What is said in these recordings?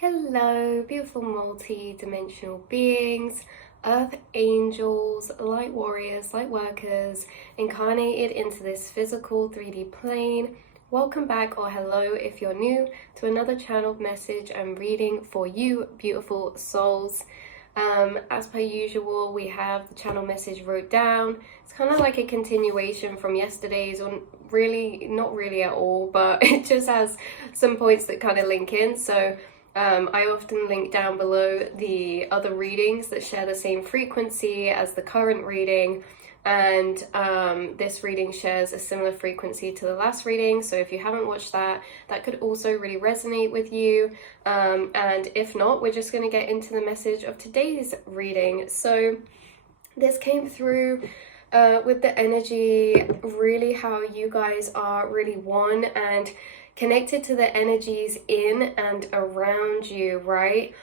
Hello, beautiful multi-dimensional beings, earth angels, light warriors, light workers, incarnated into this physical 3D plane. Welcome back, or hello if you're new, to another channeled message and reading for you, beautiful souls. As per usual, we have the channel message wrote down. It's kind of like a continuation from yesterday's, or really, not really at all, but it just has some points that kind of link in. So I often link down below the other readings that share the same frequency as the current reading, and this reading shares a similar frequency to the last reading. So if you haven't watched that, that could also really resonate with you. And if not, we're just going to get into the message of today's reading. So this came through with the energy, really how you guys are really one and connected to the energies in and around you, right?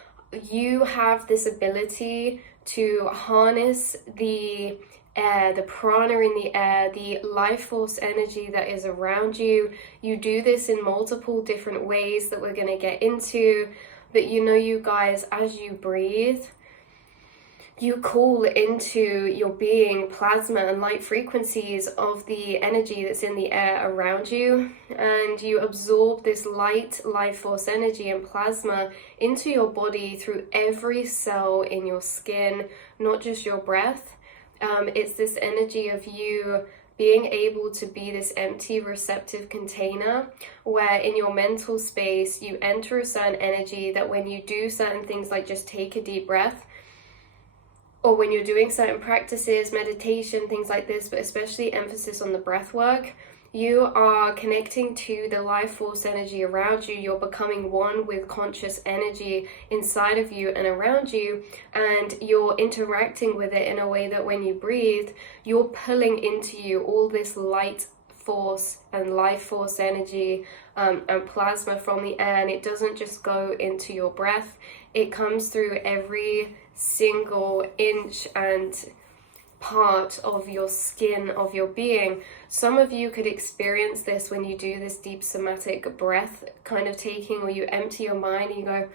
You have this ability to harness the air, the prana in the air, the life force energy that is around you. You do this in multiple different ways that we're going to get into. But you guys, as you breathe, you call into your being plasma and light frequencies of the energy that's in the air around you, and you absorb this light force energy and plasma into your body through every cell in your skin, not just your breath. It's this energy of you being able to be this empty receptive container where in your mental space you enter a certain energy that when you do certain things like just take a deep breath, or when you're doing certain practices, meditation, things like this, but especially emphasis on the breath work, you are connecting to the life force energy around you. You're becoming one with conscious energy inside of you and around you, and you're interacting with it in a way that when you breathe, you're pulling into you all this light force and life force energy and plasma from the air. And it doesn't just go into your breath, it comes through every single inch and part of your skin, of your being. Some of you could experience this when you do this deep somatic breath kind of taking, or you empty your mind and you go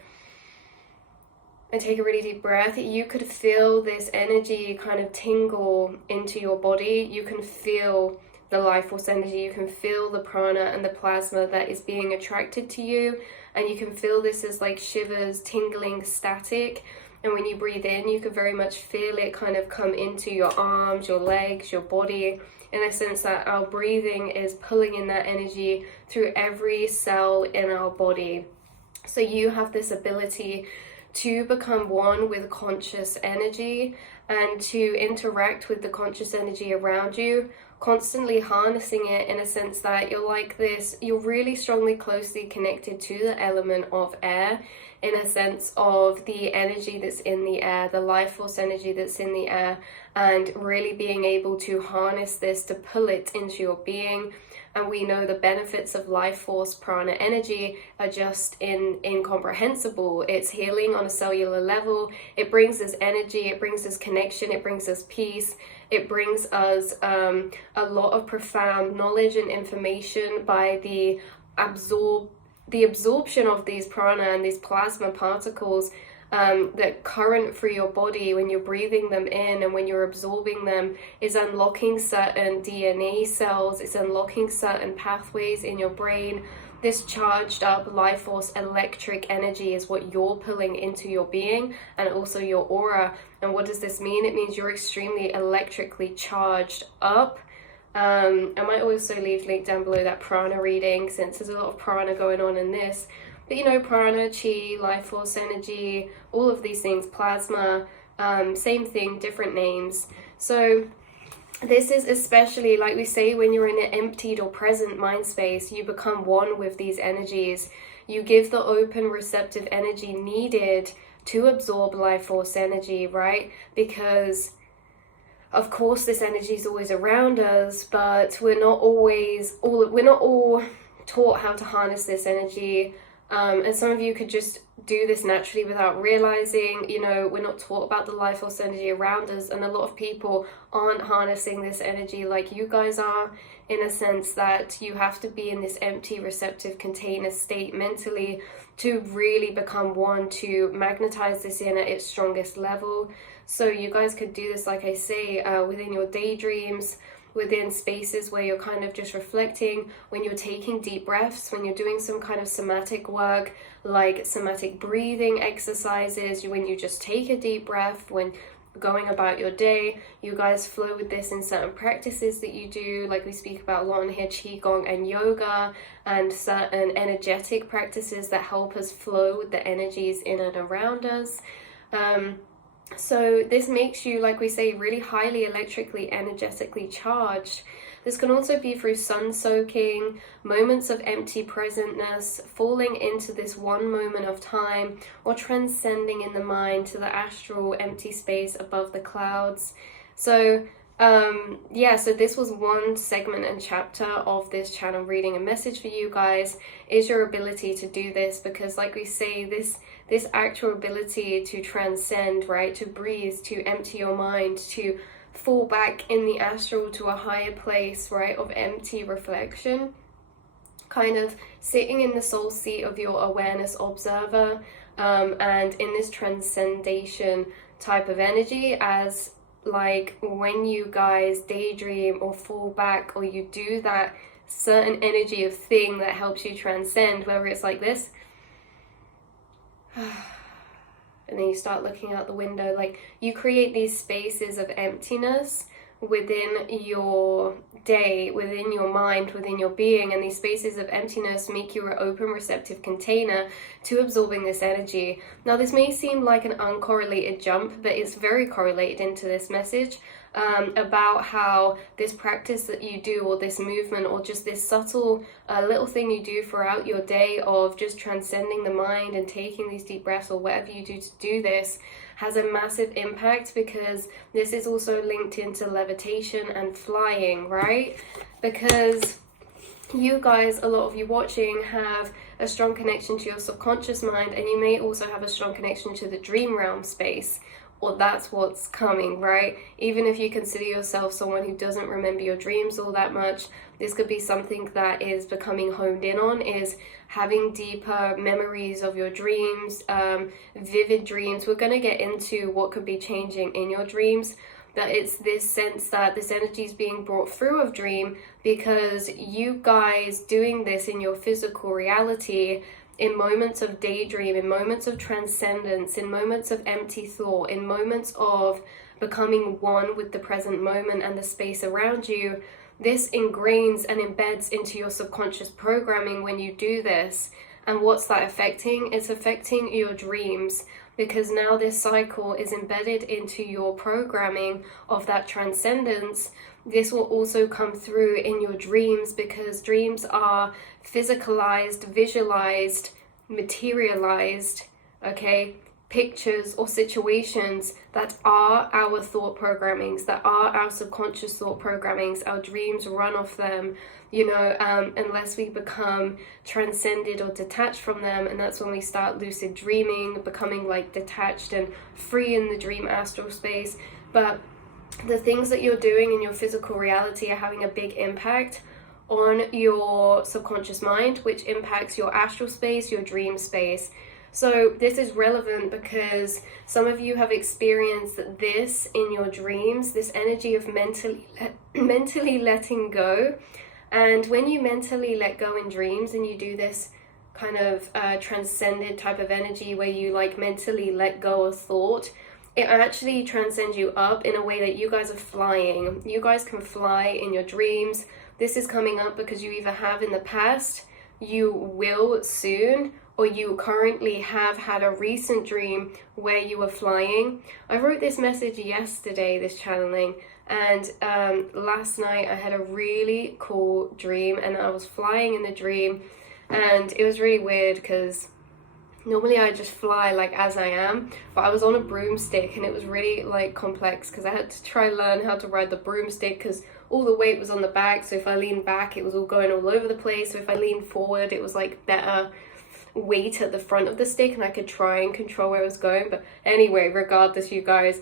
and take a really deep breath. You could feel this energy kind of tingle into your body. You can feel the life force energy, you can feel the prana and the plasma that is being attracted to you, and you can feel this as like shivers, tingling, static. And when you breathe in, you can very much feel it kind of come into your arms, your legs, your body, in a sense that our breathing is pulling in that energy through every cell in our body. So you have this ability to become one with conscious energy and to interact with the conscious energy around you, constantly harnessing it in a sense that you're like this, you're really strongly closely connected to the element of air, in a sense of the energy that's in the air, the life force energy that's in the air, and really being able to harness this to pull it into your being. And we know the benefits of life force prana energy are just incomprehensible. It's healing on a cellular level. It brings us energy, it brings us connection, it brings us peace. It brings us a lot of profound knowledge and information by the absorption of these prana and these plasma particles that current through your body when you're breathing them in, and when you're absorbing them is unlocking certain DNA cells, it's unlocking certain pathways in your brain. This charged up life force electric energy is what you're pulling into your being and also your aura. And what does this mean? It means you're extremely electrically charged up. I might also leave link down below that prana reading, since there's a lot of prana going on in this. But prana, chi, life force energy, all of these things, plasma, same thing, different names. So this is especially, like we say, when you're in an emptied or present mind space, you become one with these energies. You give the open, receptive energy needed to absorb life force energy, right? Because of course this energy is always around us, but we're not all taught how to harness this energy. And some of you could just do this naturally without realizing. We're not taught about the life force energy around us, and a lot of people aren't harnessing this energy like you guys are, in a sense that you have to be in this empty receptive container state mentally to really become one, to magnetize this in at its strongest level. So you guys could do this, like I say, within your daydreams, within spaces where you're kind of just reflecting, when you're taking deep breaths, when you're doing some kind of somatic work, like somatic breathing exercises, when you just take a deep breath, when going about your day. You guys flow with this in certain practices that you do, like we speak about a lot in here, qigong and yoga, and certain energetic practices that help us flow with the energies in and around us. So this makes you, like we say, really highly electrically, energetically charged. This can also be through sun soaking, moments of empty presentness, falling into this one moment of time, or transcending in the mind to the astral empty space above the clouds. So so this was one segment and chapter of this channel reading. A message for you guys is your ability to do this, because like we say, this actual ability to transcend, right, to breathe, to empty your mind, to fall back in the astral to a higher place, right, of empty reflection, kind of sitting in the soul seat of your awareness observer, and in this transcendation type of energy, as like when you guys daydream or fall back, or you do that certain energy of thing that helps you transcend, whether it's like this, and then you start looking out the window, like you create these spaces of emptiness within your day, within your mind, within your being, and these spaces of emptiness make you an open receptive container to absorbing this energy. Now this may seem like an uncorrelated jump, but it's very correlated into this message about how this practice that you do, or this movement, or just this subtle little thing you do throughout your day of just transcending the mind and taking these deep breaths, or whatever you do to do this, has a massive impact, because this is also linked into levitation and flying, right? Because you guys, a lot of you watching, have a strong connection to your subconscious mind, and you may also have a strong connection to the dream realm space, or that's what's coming, right? Even if you consider yourself someone who doesn't remember your dreams all that much, this could be something that is becoming honed in on, is having deeper memories of your dreams, vivid dreams. We're going to get into what could be changing in your dreams, but it's this sense that this energy is being brought through of dream, because you guys doing this in your physical reality, in moments of daydream, in moments of transcendence, in moments of empty thought, in moments of becoming one with the present moment and the space around you, this ingrains and embeds into your subconscious programming when you do this. And what's that affecting? It's affecting your dreams, because now this cycle is embedded into your programming of that transcendence. This will also come through in your dreams, because dreams are physicalized, visualized, materialized, okay, pictures or situations that are our thought programmings, that are our subconscious thought programmings. Our dreams run off them, you know, unless we become transcended or detached from them. And that's when we start lucid dreaming, becoming like detached and free in the dream astral space. But the things that you're doing in your physical reality are having a big impact on your subconscious mind, which impacts your astral space, your dream space. So this is relevant because some of you have experienced this in your dreams, this energy of mentally letting go. And when you mentally let go in dreams, and you do this kind of transcended type of energy where you like mentally let go of thought, it actually transcends you up in a way that you guys are flying. You guys can fly in your dreams. This is coming up because you either have in the past, you will soon, or you currently have had a recent dream where you were flying. I wrote this message yesterday, this channeling, and last night I had a really cool dream, and I was flying in the dream, and it was really weird because normally I just fly like as I am, but I was on a broomstick, and it was really like complex because I had to try learn how to ride the broomstick, because all the weight was on the back. So if I leaned back, it was all going all over the place. So if I leaned forward, it was like better weight at the front of the stick, and I could try and control where I was going. But anyway, regardless, you guys,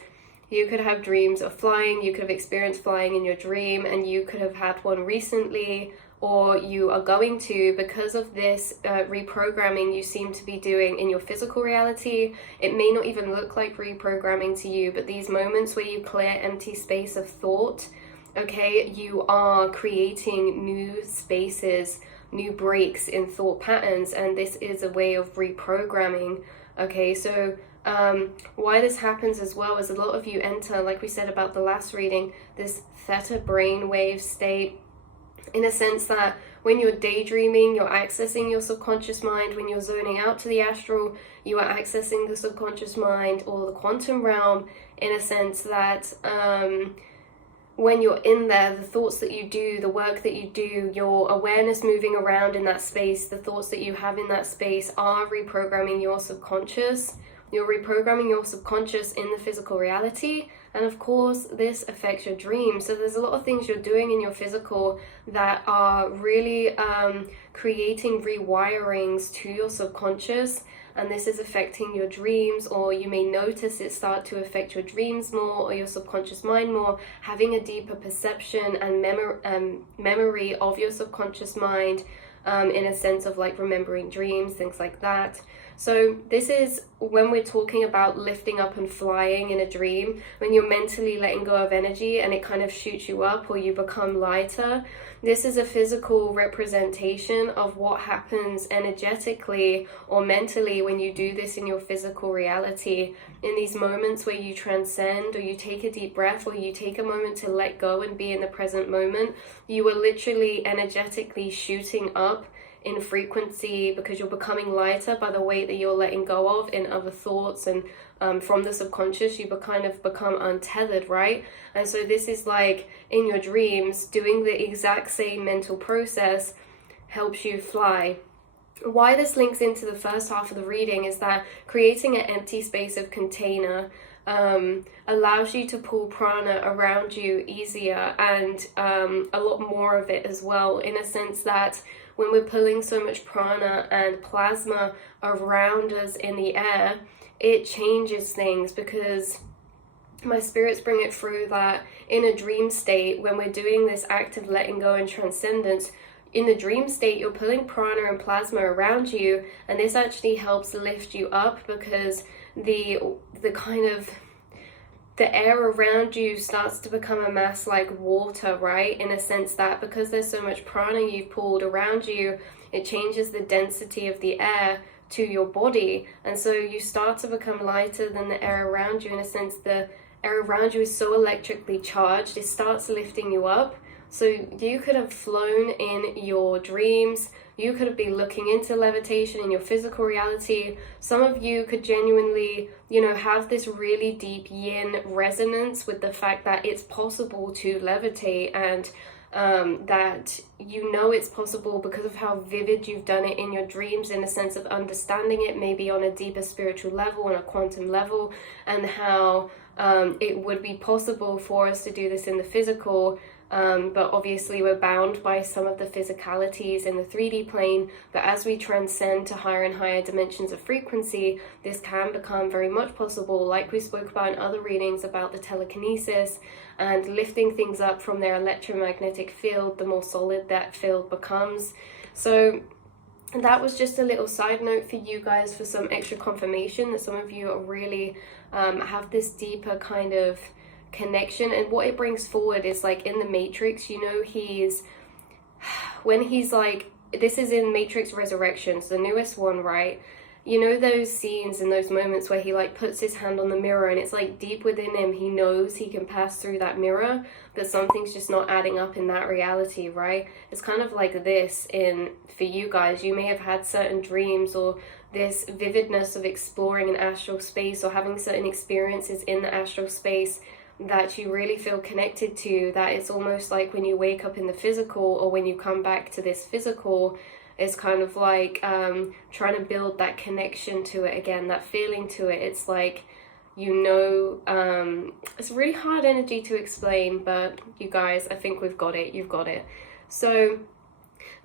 you could have dreams of flying, you could have experienced flying in your dream, and you could have had one recently, or you are going to, because of this reprogramming you seem to be doing in your physical reality. It may not even look like reprogramming to you, but these moments where you clear empty space of thought, okay, you are creating new spaces, new breaks in thought patterns, and this is a way of reprogramming. Okay, so why this happens as well is a lot of you enter, like we said about the last reading, this theta brainwave state, in a sense that when you're daydreaming, you're accessing your subconscious mind. When you're zoning out to the astral, you are accessing the subconscious mind or the quantum realm, in a sense that when you're in there, the thoughts that you do, the work that you do, your awareness moving around in that space, the thoughts that you have in that space are reprogramming your subconscious. You're reprogramming your subconscious in the physical reality, and of course this affects your dreams. So there's a lot of things you're doing in your physical that are really creating rewirings to your subconscious, and this is affecting your dreams, or you may notice it start to affect your dreams more or your subconscious mind more, having a deeper perception and memory of your subconscious mind, in a sense of like remembering dreams, things like that. So this is when we're talking about lifting up and flying in a dream, when you're mentally letting go of energy and it kind of shoots you up or you become lighter. This is a physical representation of what happens energetically or mentally when you do this in your physical reality. In these moments where you transcend, or you take a deep breath, or you take a moment to let go and be in the present moment, you are literally energetically shooting up in frequency because you're becoming lighter by the weight that you're letting go of in other thoughts, and from the subconscious you kind of become untethered, right? And so this is like in your dreams, doing the exact same mental process helps you fly. Why this links into the first half of the reading is that creating an empty space of container allows you to pull prana around you easier, and a lot more of it as well, in a sense that when we're pulling so much prana and plasma around us in the air, it changes things, because my spirits bring it through that in a dream state, when we're doing this act of letting go and transcendence, in the dream state you're pulling prana and plasma around you, and this actually helps lift you up, because the kind of the air around you starts to become a mass like water, right? In a sense that because there's so much prana you've pulled around you, it changes the density of the air to your body, and so you start to become lighter than the air around you. In a sense, the air around you is so electrically charged, it starts lifting you up. So you could have flown in your dreams, you could have been looking into levitation in your physical reality. Some of you could genuinely, have this really deep yin resonance with the fact that it's possible to levitate, and that it's possible because of how vivid you've done it in your dreams, in a sense of understanding it maybe on a deeper spiritual level, on a quantum level, and how it would be possible for us to do this in the physical. But obviously we're bound by some of the physicalities in the 3D plane, but as we transcend to higher and higher dimensions of frequency, this can become very much possible, like we spoke about in other readings about the telekinesis and lifting things up from their electromagnetic field, the more solid that field becomes. So that was just a little side note for you guys, for some extra confirmation that some of you are really have this deeper kind of connection. And what it brings forward is like in the Matrix, when he's like, this is in Matrix Resurrections, the newest one, right? Those scenes and those moments where he like puts his hand on the mirror, and it's like deep within him, he knows he can pass through that mirror, but something's just not adding up in that reality, right? It's kind of like this for you guys. You may have had certain dreams or this vividness of exploring an astral space or having certain experiences in the astral space that you really feel connected to, that it's almost like when you wake up in the physical, or when you come back to this physical, it's kind of like trying to build that connection to it again, that feeling to it. It's like, it's really hard energy to explain, but you guys, I think we've got it. You've got it. So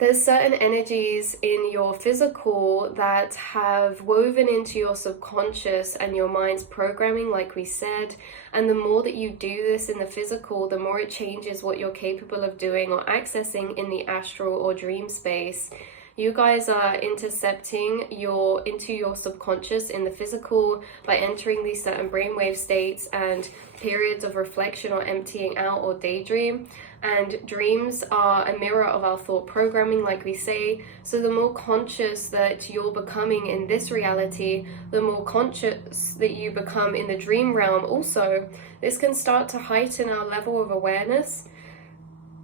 there's certain energies in your physical that have woven into your subconscious and your mind's programming, like we said. And the more that you do this in the physical, the more it changes what you're capable of doing or accessing in the astral or dream space. You guys are intercepting into your subconscious in the physical by entering these certain brainwave states and periods of reflection or emptying out or daydream. And dreams are a mirror of our thought programming, like we say. So the more conscious that you're becoming in this reality, the more conscious that you become in the dream realm also. This can start to heighten our level of awareness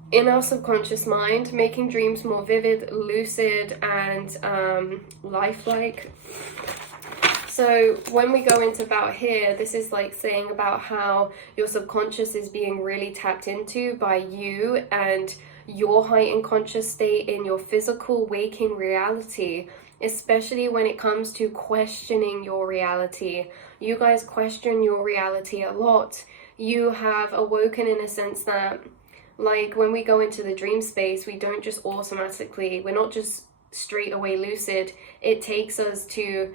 in our subconscious mind, making dreams more vivid, lucid, and lifelike. So when we go into about here, this is like saying about how your subconscious is being really tapped into by you and your heightened conscious state in your physical waking reality, especially when it comes to questioning your reality. You guys question your reality a lot. You have awoken in a sense that, like, when we go into the dream space, we don't just automatically, we're not just straight away lucid. It takes us to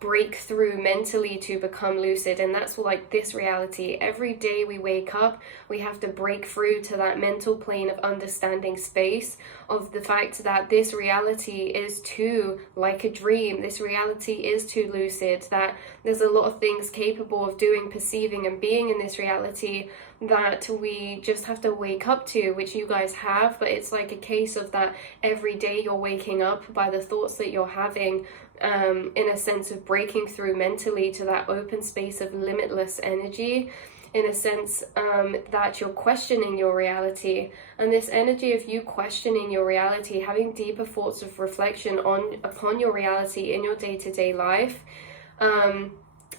break through mentally to become lucid, and that's like this reality. Every day we wake up, we have to break through to that mental plane of understanding space of the fact that this reality is too like a dream, this reality is too lucid, that there's a lot of things capable of doing, perceiving, and being in this reality that we just have to wake up to, which you guys have. But it's like a case of that every day you're waking up by the thoughts that you're having, in a sense of breaking through mentally to that open space of limitless energy, in a sense that you're questioning your reality. And this energy of you questioning your reality, having deeper thoughts of reflection upon your reality in your day-to-day life,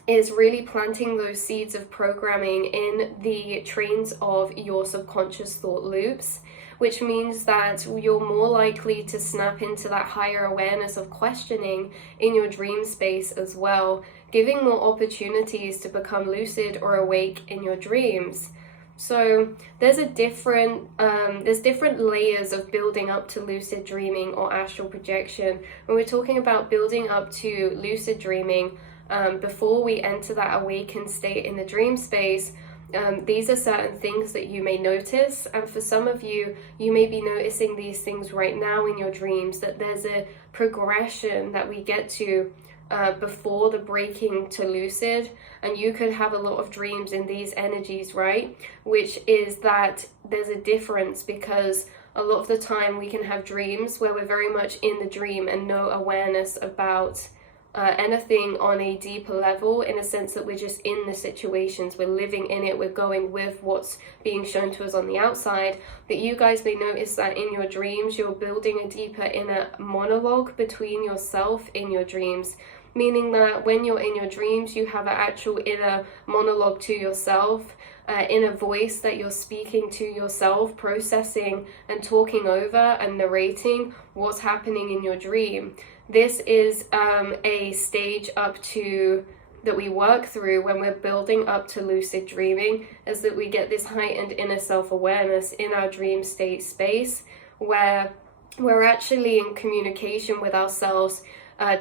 is really planting those seeds of programming in the trains of your subconscious thought loops, which means that you're more likely to snap into that higher awareness of questioning in your dream space as well, giving more opportunities to become lucid or awake in your dreams. So there's different layers of building up to lucid dreaming or astral projection. When we're talking about building up to lucid dreaming, before we enter that awakened state in the dream space, these are certain things that you may notice. And for some of you, you may be noticing these things right now in your dreams, that there's a progression that we get to before the breaking to lucid. And you could have a lot of dreams in these energies, right? Which is that there's a difference, because a lot of the time we can have dreams where we're very much in the dream and no awareness about anything on a deeper level, in a sense that we're just in the situations, we're living in it, we're going with what's being shown to us on the outside. But you guys may notice that in your dreams, you're building a deeper inner monologue between yourself in your dreams, meaning that when you're in your dreams, you have an actual inner monologue to yourself, inner voice that you're speaking to yourself, processing and talking over and narrating what's happening in your dream. This is a stage up to that we work through when we're building up to lucid dreaming, is that we get this heightened inner self-awareness in our dream state space, where we're actually in communication with ourselves,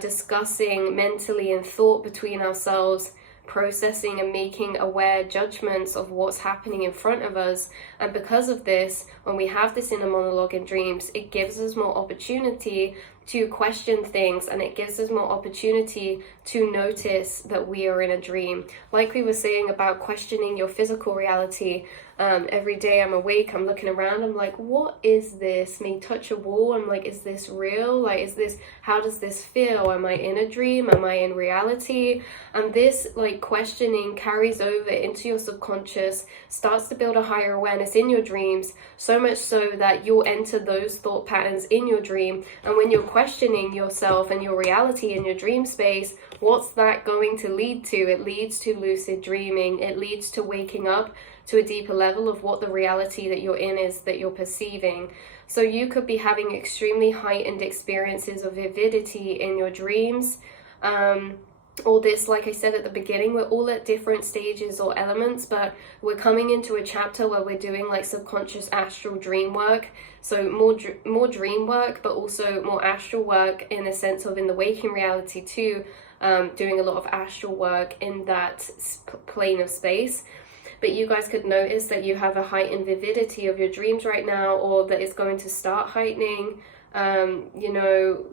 discussing mentally in thought between ourselves, processing and making aware judgments of what's happening in front of us. And because of this, when we have this inner monologue in dreams, it gives us more opportunity to question things, and it gives us more opportunity to notice that we are in a dream. Like we were saying about questioning your physical reality, every day I'm awake, I'm looking around, I'm like, what is this? May touch a wall, I'm like, is this real? Like, is this, how does this feel? Am I in a dream? Am I in reality? And this like questioning carries over into your subconscious, starts to build a higher awareness in your dreams, so much so that you'll enter those thought patterns in your dream. And when you're questioning yourself and your reality in your dream space, what's that going to lead to? It leads to lucid dreaming. It leads to waking up to a deeper level of what the reality that you're in is, that you're perceiving. So you could be having extremely heightened experiences of vividity in your dreams. all this, like I said at the beginning, we're all at different stages or elements, but we're coming into a chapter where we're doing like subconscious astral dream work. So more dream work, but also more astral work in the sense of in the waking reality too, doing a lot of astral work in that plane of space. But you guys could notice that you have a heightened vividity of your dreams right now, or that it's going to start heightening. You know,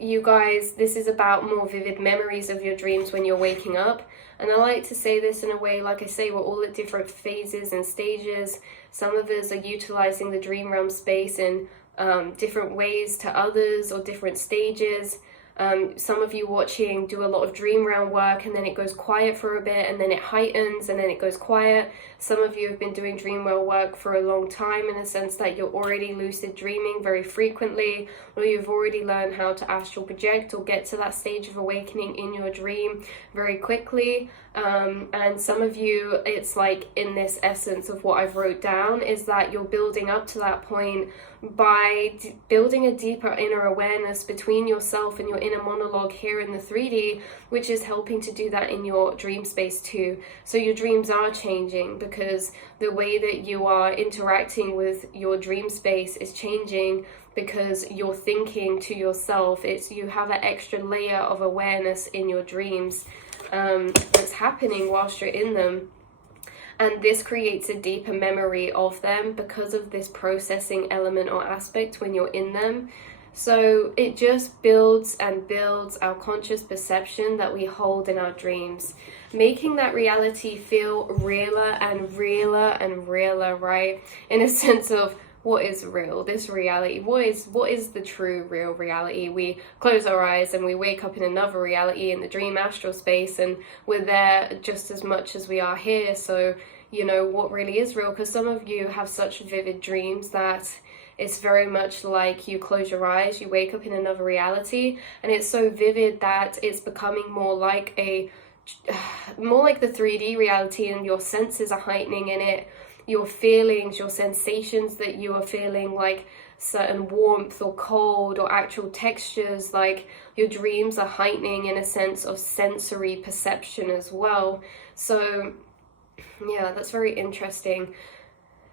you guys, this is about more vivid memories of your dreams when you're waking up. And I like to say this in a way, like I say, we're all at different phases and stages. Some of us are utilizing the dream realm space in different ways to others, or different stages. Some of you watching do a lot of dream realm work, and then it goes quiet for a bit, and then it heightens, and then it goes quiet. Some of you have been doing dream realm work for a long time, in a sense that you're already lucid dreaming very frequently, or you've already learned how to astral project or get to that stage of awakening in your dream very quickly. And some of you, it's like in this essence of what I've wrote down, is that you're building up to that point by building a deeper inner awareness between yourself and your inner monologue here in the 3D, which is helping to do that in your dream space too. So your dreams are changing because the way that you are interacting with your dream space is changing, because you're thinking to yourself. It's, you have an extra layer of awareness in your dreams that's happening whilst you're in them. And this creates a deeper memory of them because of this processing element or aspect when you're in them. So it just builds and builds our conscious perception that we hold in our dreams, making that reality feel realer and realer and realer, right? In a sense of, what is real, this reality, what is the true real reality? We close our eyes and we wake up in another reality in the dream astral space, and we're there just as much as we are here. So, you know, what really is real? Because some of you have such vivid dreams that it's very much like you close your eyes, you wake up in another reality, and it's so vivid that it's becoming more like the 3D reality, and your senses are heightening in it. Your feelings, your sensations that you are feeling, like certain warmth or cold or actual textures, like your dreams are heightening in a sense of sensory perception as well. So yeah, that's very interesting,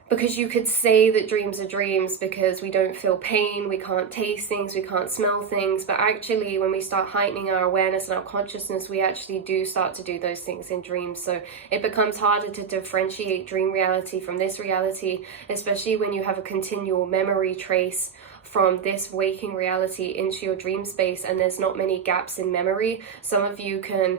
because you could say that dreams are dreams because we don't feel pain, we can't taste things, we can't smell things, but actually when we start heightening our awareness and our consciousness, we actually do start to do those things in dreams. So it becomes harder to differentiate dream reality from this reality, especially when you have a continual memory trace from this waking reality into your dream space, and there's not many gaps in memory. Some of you can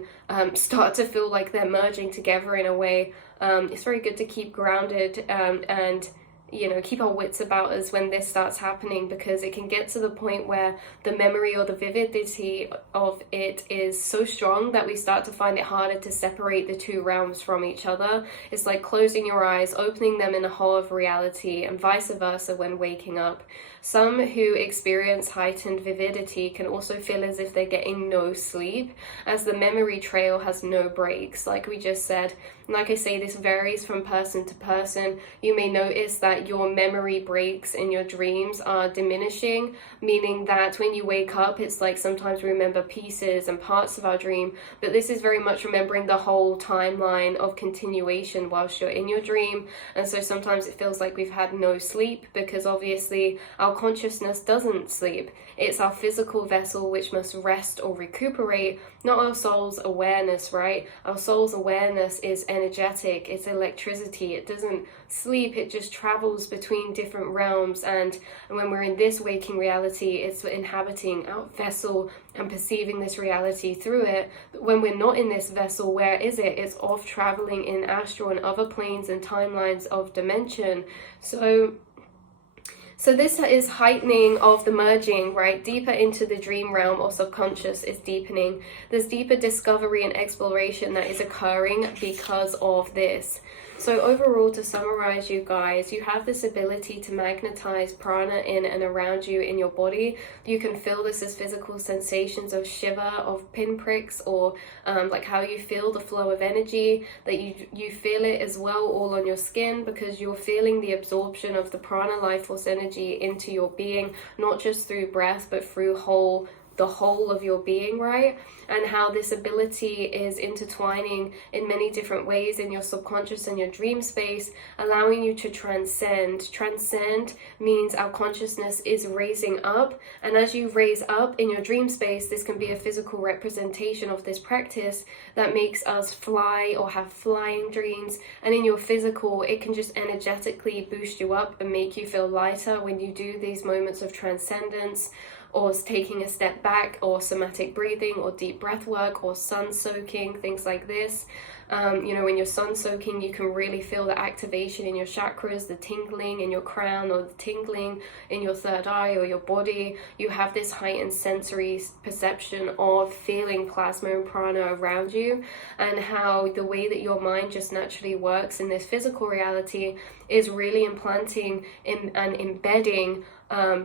start to feel like they're merging together in a way. It's very good to keep grounded and, you know, keep our wits about us when this starts happening, because it can get to the point where the memory or the vividity of it is so strong that we start to find it harder to separate the two realms from each other. It's like closing your eyes, opening them in a whole of reality, and vice versa when waking up. Some who experience heightened vividity can also feel as if they're getting no sleep, as the memory trail has no breaks, like we just said. Like I say, this varies from person to person. You may notice that your memory breaks in your dreams are diminishing, meaning that when you wake up, it's like sometimes we remember pieces and parts of our dream, but this is very much remembering the whole timeline of continuation whilst you're in your dream. And so sometimes it feels like we've had no sleep, because obviously our consciousness doesn't sleep. It's our physical vessel which must rest or recuperate, not our soul's awareness, right? Our soul's awareness is energetic, it's electricity, it doesn't sleep, it just travels between different realms. And when we're in this waking reality, it's inhabiting our vessel and perceiving this reality through it. But when we're not in this vessel, where is it? It's off traveling in astral and other planes and timelines of dimension. So this is heightening of the merging, right? Deeper into the dream realm or subconscious is deepening. There's deeper discovery and exploration that is occurring because of this. So overall, to summarize, you guys, you have this ability to magnetize prana in and around you in your body. You can feel this as physical sensations of shiver, of pinpricks, or like how you feel the flow of energy, that you feel it as well all on your skin, because you're feeling the absorption of the prana life force energy into your being, not just through breath, but through whole the whole of your being, right? And how this ability is intertwining in many different ways in your subconscious and your dream space, allowing you to transcend. Transcend means our consciousness is raising up, and as you raise up in your dream space, this can be a physical representation of this practice that makes us fly or have flying dreams. And in your physical, it can just energetically boost you up and make you feel lighter when you do these moments of transcendence, or taking a step back, or somatic breathing, or deep breath work, or sun soaking, things like this. When you're sun soaking, you can really feel the activation in your chakras, the tingling in your crown, or the tingling in your third eye or your body. You have this heightened sensory perception of feeling plasma and prana around you, and how the way that your mind just naturally works in this physical reality is really implanting and embedding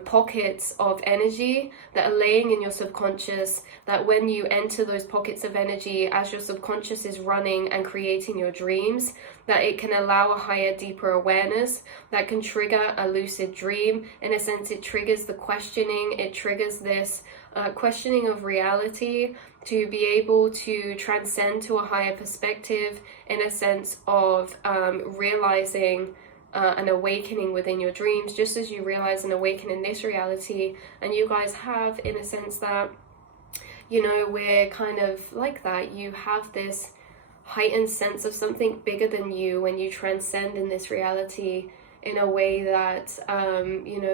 pockets of energy that are laying in your subconscious, that when you enter those pockets of energy as your subconscious is running and creating your dreams, that it can allow a higher, deeper awareness that can trigger a lucid dream. In a sense, it triggers the questioning, it triggers this questioning of reality, to be able to transcend to a higher perspective, in a sense of realizing an awakening within your dreams, just as you realize an awakening in this reality. And you guys have, in a sense, that, we're kind of like that. You have this heightened sense of something bigger than you when you transcend in this reality, in a way that,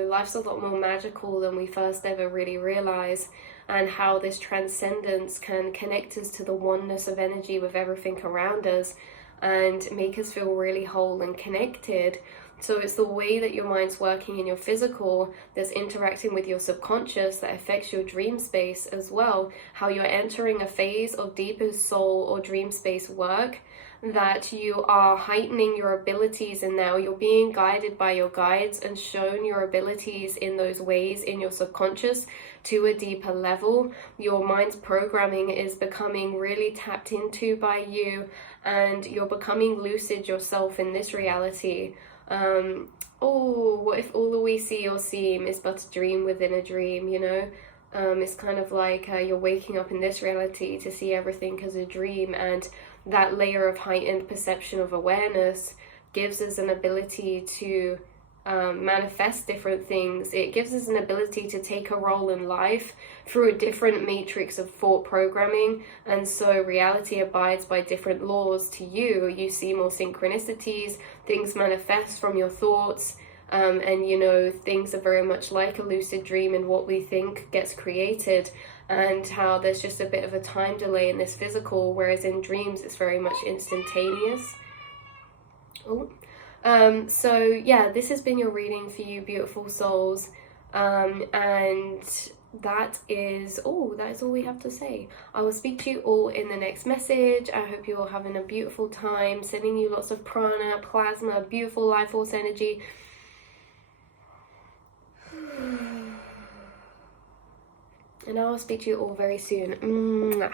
life's a lot more magical than we first ever really realize, and how this transcendence can connect us to the oneness of energy with everything around us, and make us feel really whole and connected. So it's the way that your mind's working in your physical that's interacting with your subconscious that affects your dream space as well. How you're entering a phase of deeper soul or dream space work, that you are heightening your abilities, and now you're being guided by your guides and shown your abilities in those ways in your subconscious to a deeper level. Your mind's programming is becoming really tapped into by you, and you're becoming lucid yourself in this reality. What if all that we see or seem is but a dream within a dream, It's kind of like you're waking up in this reality to see everything as a dream, and that layer of heightened perception of awareness gives us an ability to manifest different things. It gives us an ability to take a role in life through a different matrix of thought programming, and so reality abides by different laws to you. You see more synchronicities, things manifest from your thoughts, and things are very much like a lucid dream, and what we think gets created, and how there's just a bit of a time delay in this physical, whereas in dreams it's very much instantaneous. This has been your reading for you, beautiful souls, and that is all we have to say. I will speak to you all in the next message. I hope you're all having a beautiful time, sending you lots of prana, plasma, beautiful life force energy. And I will speak to you all very soon. Mwah.